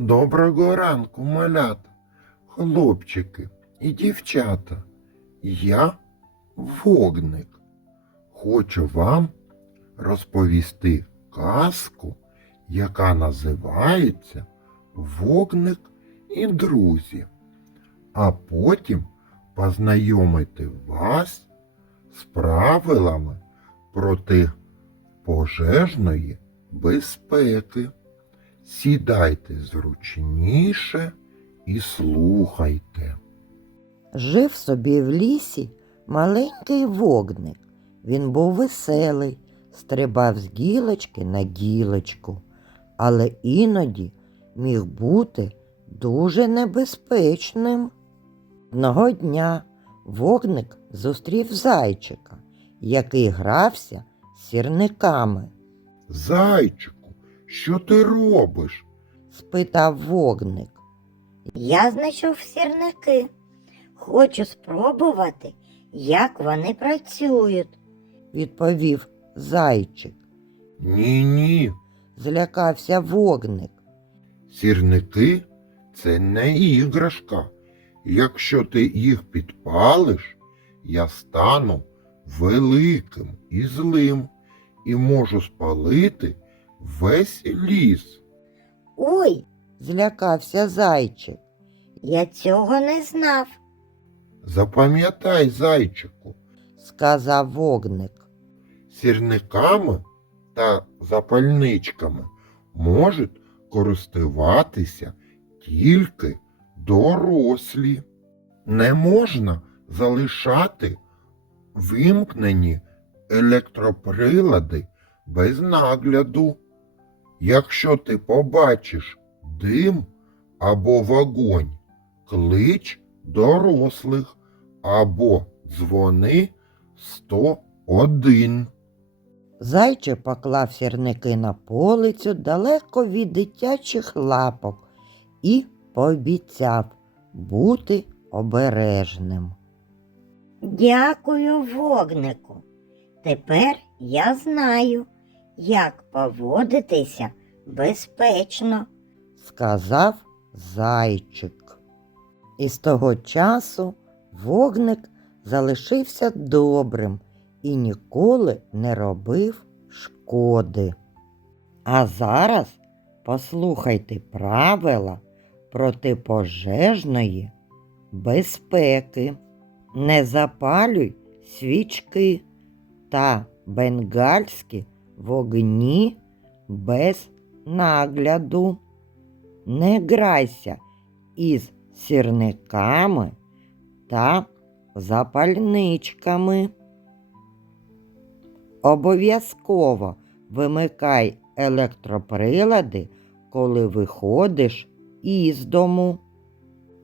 Доброго ранку, малята, хлопчики і дівчата. Я вогник. Хочу вам розповісти казку, яка називається Вогник і друзі, а потім познайомити вас з правилами протипожежної безпеки. Сідайте зручніше і слухайте. Жив собі в лісі маленький вогник. Він був веселий, стрибав з гілочки на гілочку, але іноді міг бути дуже небезпечним. Одного дня вогник зустрів зайчика, який грався з сірниками. Зайчику, що ти робиш? Спитав вогник. Я знайшов сірники. Хочу спробувати, як вони працюють. Відповів зайчик. Ні, ні. Злякався вогник. Сірники це не іграшка. Якщо ти їх підпалиш, я стану великим і злим і можу спалити весь ліс. Ой, Злякався зайчик. я цього не знав. Запам'ятай, зайчику, сказав вогник. сірниками та запальничками можуть користуватися тільки дорослі. Не можна залишати вимкнені електроприлади без нагляду. Якщо ти побачиш дим або вогонь, клич дорослих або дзвони 101. Зайчик поклав сірники на полицю далеко від дитячих лапок і пообіцяв бути обережним. Дякую, вогнику. Тепер я знаю, як поводитися безпечно. сказав зайчик. І з того часу вогник залишився добрим і ніколи не робив шкоди. А зараз послухайте правила протипожежної безпеки. Не запалюй свічки та бенгальські вогні без нагляду. Не грайся із сірниками та запальничками. Обов'язково вимикай електроприлади, коли виходиш із дому.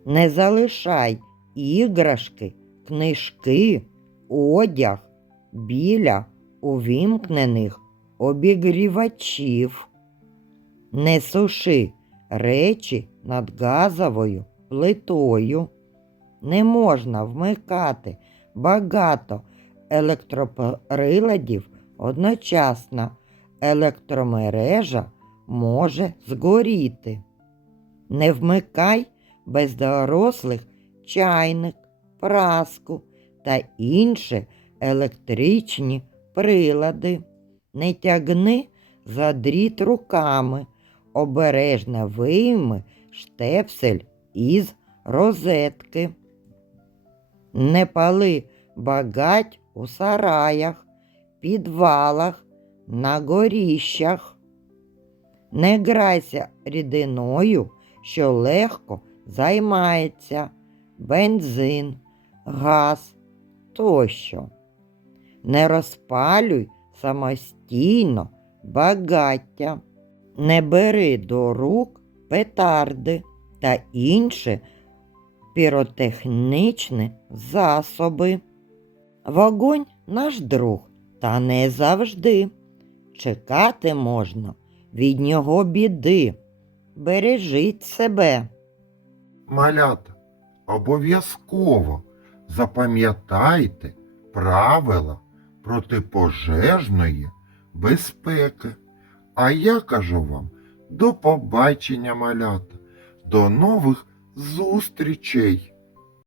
Не залишай іграшки, книжки, одяг біля увімкнених обігрівачів. Не суши речі над газовою плитою. Не можна вмикати багато електроприладів одночасно. Електромережа може згоріти. Не вмикай без дорослих чайник, праску та інші електричні прилади. Не тягни за дріт руками, обережно вийми штепсель із розетки. Не пали багать у сараях, підвалах, на горіщах. Не грайся рідиною, що легко займається, бензин, газ тощо. Не розпалюй самостійно багаття. Не бери до рук петарди та інші піротехнічні засоби. Вогонь наш друг, та не завжди. Чекати можна від нього біди. Бережіть себе. Малята, обов'язково запам'ятайте правила протипожежної безпеки. А я кажу вам до побачення, малята. До нових зустрічей!